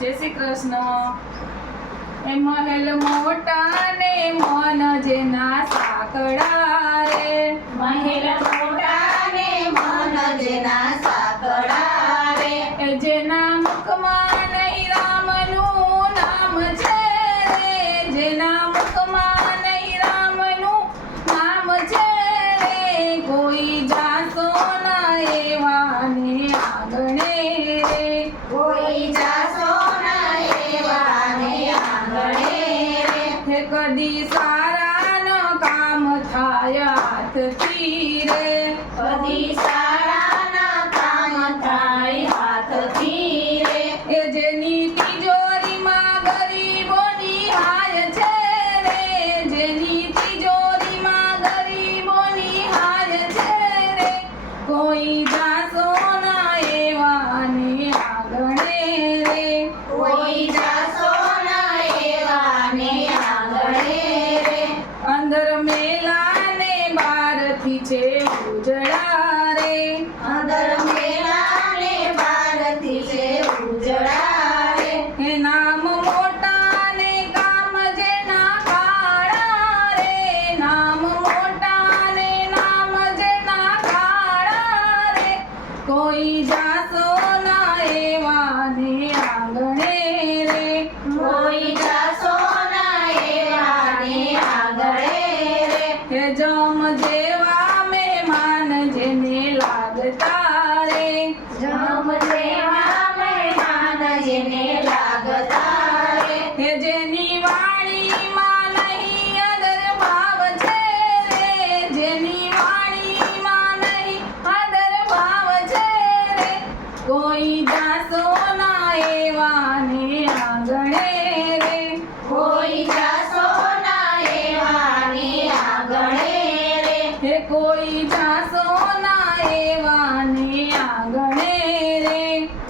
જય શ્રી કૃષ્ણ। એ મહેલ મોટા ને મન જેના સાંકળા રે, મહેલ મોટા ને મન જેના સાંકળા રે, એ જેના મુખમાં નહીં રામનું નામ છે રે, જેના મુખમાં નહીં રામનું નામ છે રે, કોઈ જાશો ના એવાને આંગણે રે, કોઈ જાશો ના એવાને આંગણે રે, હે કદી સારા ન કામ થાય હાથથી રે, કદી સારાના કામ થાય હાથથી રે, એ જેની તિજોરીમાં ગરીબોની હાય છે રે, જેની તિજોરીમાં ગરીબોની હાય છે રે, કોઈ જાશો ના એવાને આંગણે રે, કોઈ જાશો ના એવાને આંગણે રે, અંદર મેલા ને બારથી છે ઉજળા રે, અંદર મેલા ને બારથી છે ઉજળા રે, હે નામ મોટા ને કામ જેના કાળા રે, નામ મોટા ને નામ જેના કાળા રે, કોઈ જાશો ના એવાને આંગણે રે, કોઈ જાશો ના એવાને આંગણે રે, હે જમ જેવા મહેમાન જેને લાગતા રે, જમ જેવા મહેમાન જેને લાગતા રે, હે જેની વાણીમાં નહીં આદર ભાવ છે રે, જેની વાણીમાં નહીં આદર ભાવ છે રે, કોઈ જાશો ના એવાને આંગણે રે, કોઈ જાશો ના એવાને આંગણે રે, હે કોઈ જાશો ના એવાને આંગણે રે,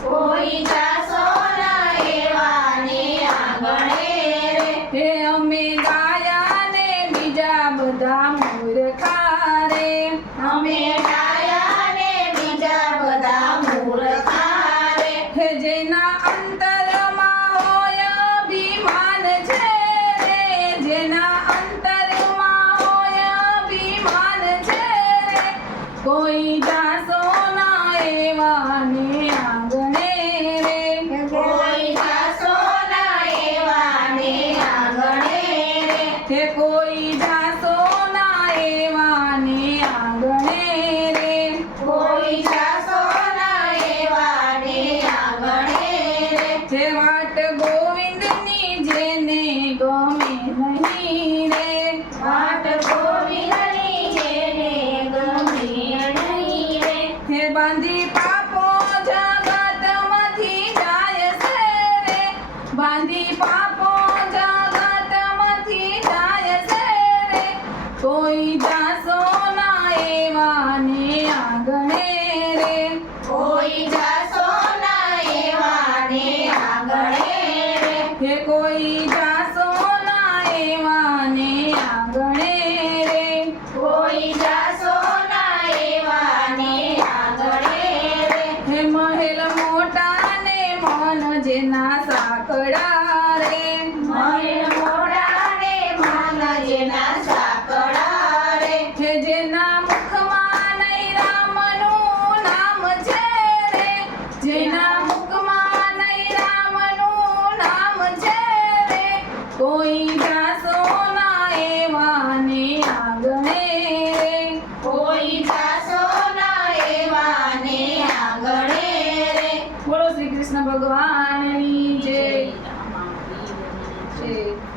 કોઈ જાશો ના એવાને આંગણે રે, હે અમે ગાયા ને બીજા બધા મૂર્ખા રે, અમે ગાયા ને બીજા બધા મૂર્ખા રે, હે જેના અંતરમાં હોય અભિમાન છે રે, જેના અંતરમાં હોય અભિમાન છે રે, કોઈ જાશો ના એવાને આંગણે રે, કોઈ જાશો ના એવાને આંગણે રે, હે કોઈ જાશો ના એવાને આંગણે રે, કોઈ જાશો ના એવાને આંગણે રે, જે વાટ ગોવિંદની જેને ગમે નહીં રે, વાટ ગોવિંદની જેને ગમે નહીં રે, હે બાંધી પાપો જગતમાંથી જાય છે રે, બાંધી પાપો જગતમાંથી જાય છે રે, કોઈ જાશો ના એવાને આંગણે રે, કોઈ જાશો ના એવાને આંગણે રે, હે કોઈ જાશો ના એવાને આંગણે રે, કોઈ જાશો ના એવાને આંગણે રે, હે મહેલ મોટા ને મન જેના સાંકળા રે, મહેલ મોટા ને મન જેના સાંકળા રે, હે જેના મુખમાં નહીં રામનું નામ છે રે, જેના મુખમાં નહીં રામનું નામ છે રે, કોઈ જાશો ના એવાને આંગણે રે, કોઈ જાશો ના એવાને આંગણે રે, બોલો શ્રી કૃષ્ણ ભગવાનની જય, જય।